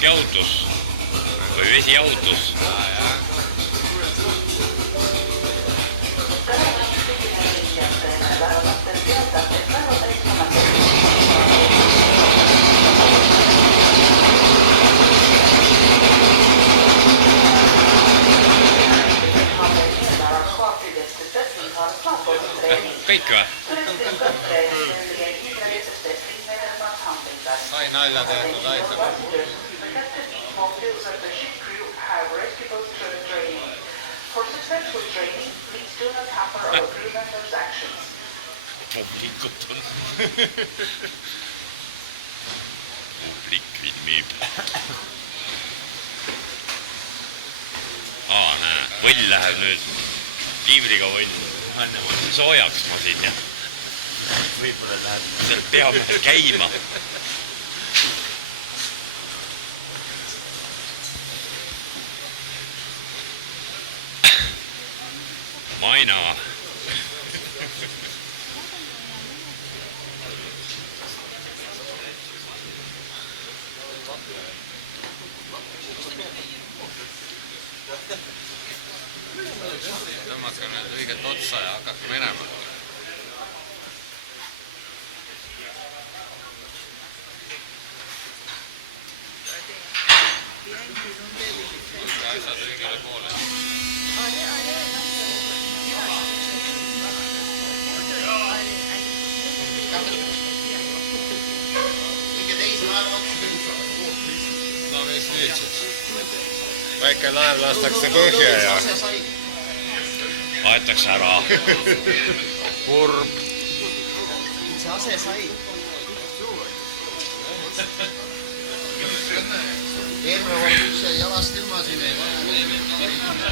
veskijahutus või vesijahutus. Kõik või? Sai nalja tehtud, aitab. Publikut on. Publik filmib. Näe, võll läheb nüüd. Kiivriga võll. Soojaks ma siin ja Võib-olla läheb. seal peame käima. Maina. Tõmmake nüüd õiget otsa ja hakake minema. Võtke asjad õigele poole. No mis nüüd siis? Väike laev lastakse põhja ja Aetakse ära. kurb. See ase sai. Terve on üks jalast ilma siin ei vaja.